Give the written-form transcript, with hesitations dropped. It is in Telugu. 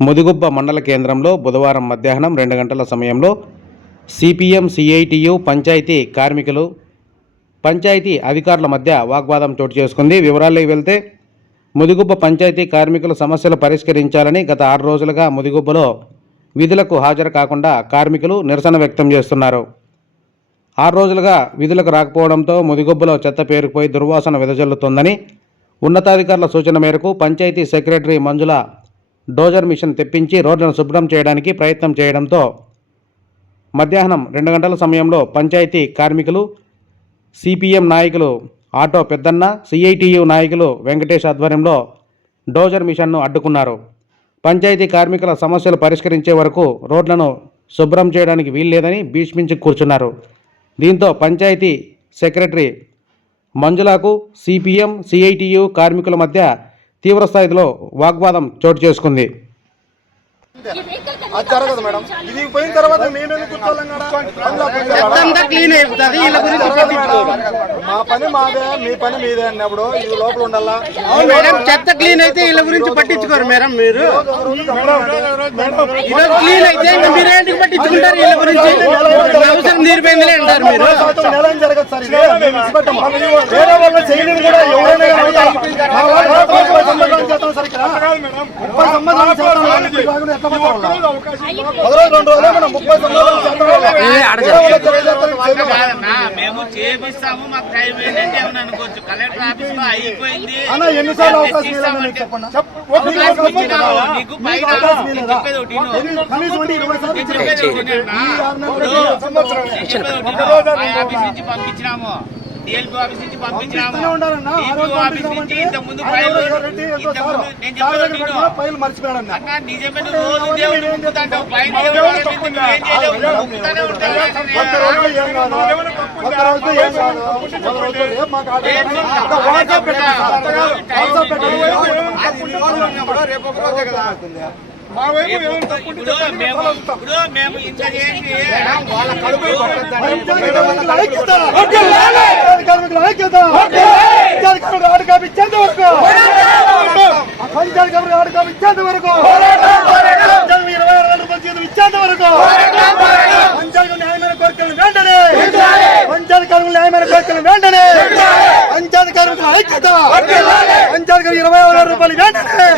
ముదిగుబ్బ మండల కేంద్రంలో బుధవారం మధ్యాహ్నం 2 గంటల సమయంలో సిపిఎం సిఐటియు పంచాయతీ కార్మికులు పంచాయతీ అధికారుల మధ్య వాగ్వాదం చోటు చేసుకుంది. వివరాల్లోకి వెళ్తే ముదిగుబ్బ పంచాయతీ కార్మికుల సమస్యలు పరిష్కరించాలని గత 6 రోజులుగా ముదిగుబ్బలో విధులకు హాజరు కాకుండా కార్మికులు నిరసన వ్యక్తం చేస్తున్నారు. 6 రోజులుగా విధులకు రాకపోవడంతో ముదిగుబ్బలో చెత్త పేరుకుపోయి దుర్వాసన వెదజల్లుతోందని ఉన్నతాధికారుల సూచన మేరకు పంచాయతీ సెక్రటరీ మంజుల డోజర్ మిషన్ తెప్పించి రోడ్లను శుభ్రం చేయడానికి ప్రయత్నం చేయడంతో మధ్యాహ్నం 2 గంటల సమయంలో పంచాయతీ కార్మికులు, సిపిఎం నాయకులు ఆటో పెద్దన్న, సిఐటియు నాయకులు వెంకటేష్ ఆధ్వర్యంలో డోజర్ మిషన్ను అడ్డుకున్నారు. పంచాయతీ కార్మికుల సమస్యలు పరిష్కరించే వరకు రోడ్లను శుభ్రం చేయడానికి వీల్లేదని భీష్మించి కూర్చున్నారు. దీంతో పంచాయతీ సెక్రటరీ మంజులకు సిపిఎం సిఐటియు కార్మికుల మధ్య తీవ్రస్థాయిలో వాగ్వాదం చోటు చేసుకుంది. అది జరగదు మేడం. ఇది పోయిన తర్వాత మేమేమి కూర్చోలేం కదా. మా పని మాదే, మీ పని మీదే అన్నప్పుడు ఇది లోపల ఉండాలా. చెత్త క్లీన్ అయితే వీళ్ళ గురించి పట్టించుకోరు మేడం. మీరు క్లీన్ అయితే మీరేంటికి పట్టించుకుంటారు? వీళ్ళ గురించి అవసరం తీరిపోయిందిలే అంటారు మీరు. నెల జరగదు సార్. ఇది వేరే వాళ్ళు చేయలేదు కూడా. ఎవరైనా మేము చేపిస్తాము, మాకు టైం ఏంటంటే ఏమని అనుకోవచ్చు. కలెక్టర్ ఆఫీస్ లో అయిపోయింది. ఎన్నిసార్లు అవకాశం చెప్పండి. ఆఫీస్ నుంచి పంపించినాము, డిఎల్పీ ఆఫీస్ నుంచి పంపించినాము, ఆఫీస్ నుంచి ఇంత ముందు ఫైల్ మర్చిపోయాడు. నిజమే రోజు దేవుడు ముక్కుతాంటావు. పైన మేము ఇంత చేసి పంచాయతీ కార్మికుల న్యాయమైన కోరికలు వెంటనే, పంచాయతీ కార్మికుల ఐక్యత, పంచాయతీ 20,000 రూపాయలు వెంటనే.